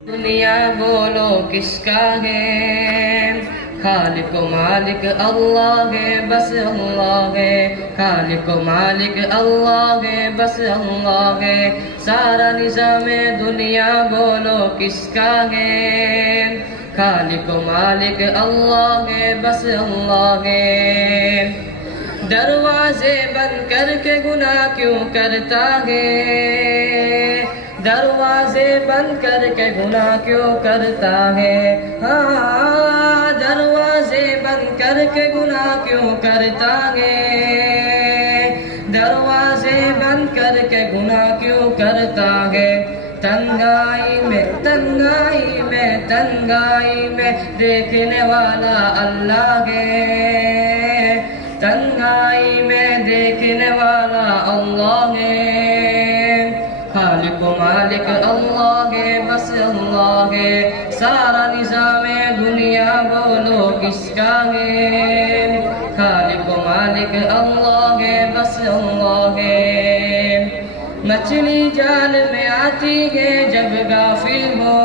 دنیا بولو کس کا ہے، خالق و مالک اللہ ہے، بس اللہ ہے۔ خالق و مالک اللہ ہے، بس اللہ ہے۔ سارا نظام دنیا بولو کس کا ہے، خالق و مالک اللہ ہے، بس اللہ ہے۔ دروازے بند کر کے گناہ کیوں کرتا ہے، دروازے بند کر کے گناہ کیوں کرتا ہے، ہاں دروازے بند کر کے گناہ کیوں کرتا ہے، دروازے بند کر کے گناہ کیوں کرتا ہے۔ تنگائی میں تنگائی میں تنگائی میں دیکھنے والا اللہ ہے، تنگائی میں دیکھنے والا اللہ ہے۔ خالق و مالک اللہ ہے، بس اللہ ہے۔ سارا نظام دنیا بولو کس کا ہے، خالق و مالک اللہ ہے، بس اللہ ہے۔ مچھلی جال میں آتی ہے جب غافل ہو،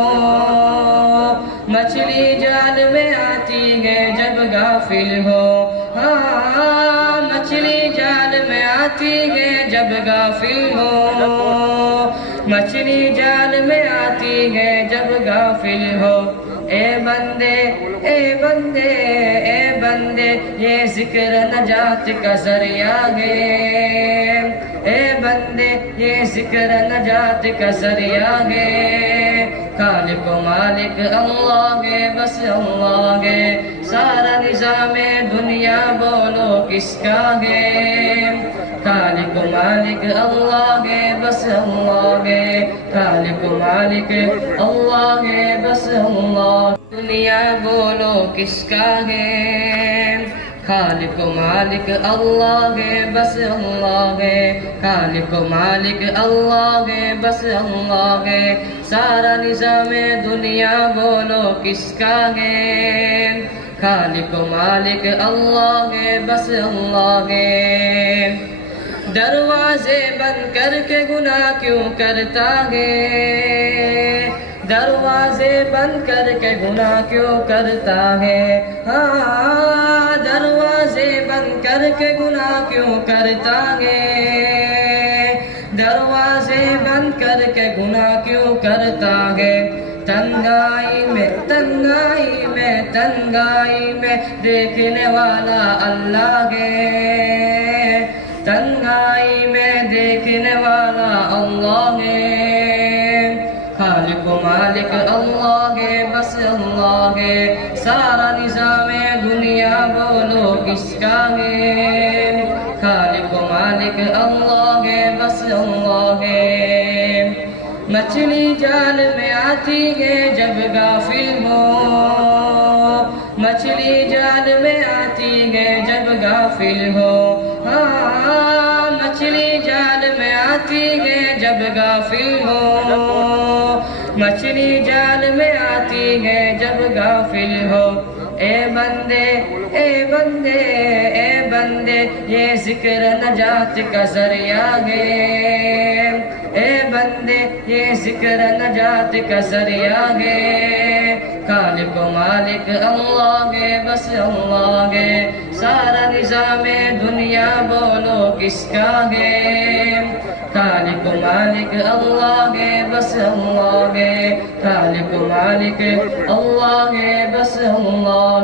مچھلی جال میں آتی ہے جب غافل ہو، ہاں مچھلی جال میں آتی ہے جب غافل ہو، مچھلی جال میں آتی ہے جب غافل ہو۔ اے بندے اے بندے اے بندے یہ ذکر نجات کا ذریعہ ہے، اے بندے یہ ذکر نجات کا ذریعہ ہے۔ خالق و مالک اللہ ہے، بس اللہ ہے۔ سارا نظام دنیا بولو کس کا ہے، خالق و مالک اللہ ہے، بس اللہ ہے۔ خالق و مالک اللہ ہے، بس اللہ۔ دنیا بولو کس کا ہے، خالق و مالک اللہ ہے، بس اللہ ہے۔ خالق و مالک اللہ ہے، بس اللہ ہے۔ سارا نظام دنیا بولو کس کا ہے، خالق و مالک اللہ ہے، بس اللہ ہے۔ دروازے بند کر کے گناہ کیوں کرتا ہے، دروازے بند کر کے گناہ کیوں کرتا ہے، ہاں دروازے بند کر کے گناہ کیوں کرتا ہے، دروازے بند کر کے گناہ کیوں کرتا ہے۔ تنگائی میں تنگائی میں تنگائی میں دیکھنے والا اللہ ہے، تنگائی میں دیکھنے والا اللہ ہے۔ خالق و مالک اللہ ہے، بس اللہ ہے۔ سارا نظام دنیا بولو کس کا ہے، خالق و مالک اللہ ہے، بس اللہ ہے۔ مچھلی جال میں آتی ہے جب غافل ہو، مچھلی جال میں آتی ہے جب غافل ہو، ہاں مچھلی جال میں آتی ہے جب غافل ہو، مچھلی جال میں آتی ہے جب غافل ہو۔ اے بندے اے بندے اے بندے یہ ذکر نجات کا ذریعہ ہے، اے بندے یہ ذکر نجات کا ذریعہ ہے۔ خالق و مالک اللہ ہے، بس اللہ ہے۔ سارا نظام دنیا بولو کس کا ہے، خالق و مالک اللہ ہے، بس اللہ ہے۔ خالق و مالک اللہ ہے، بس اللہ۔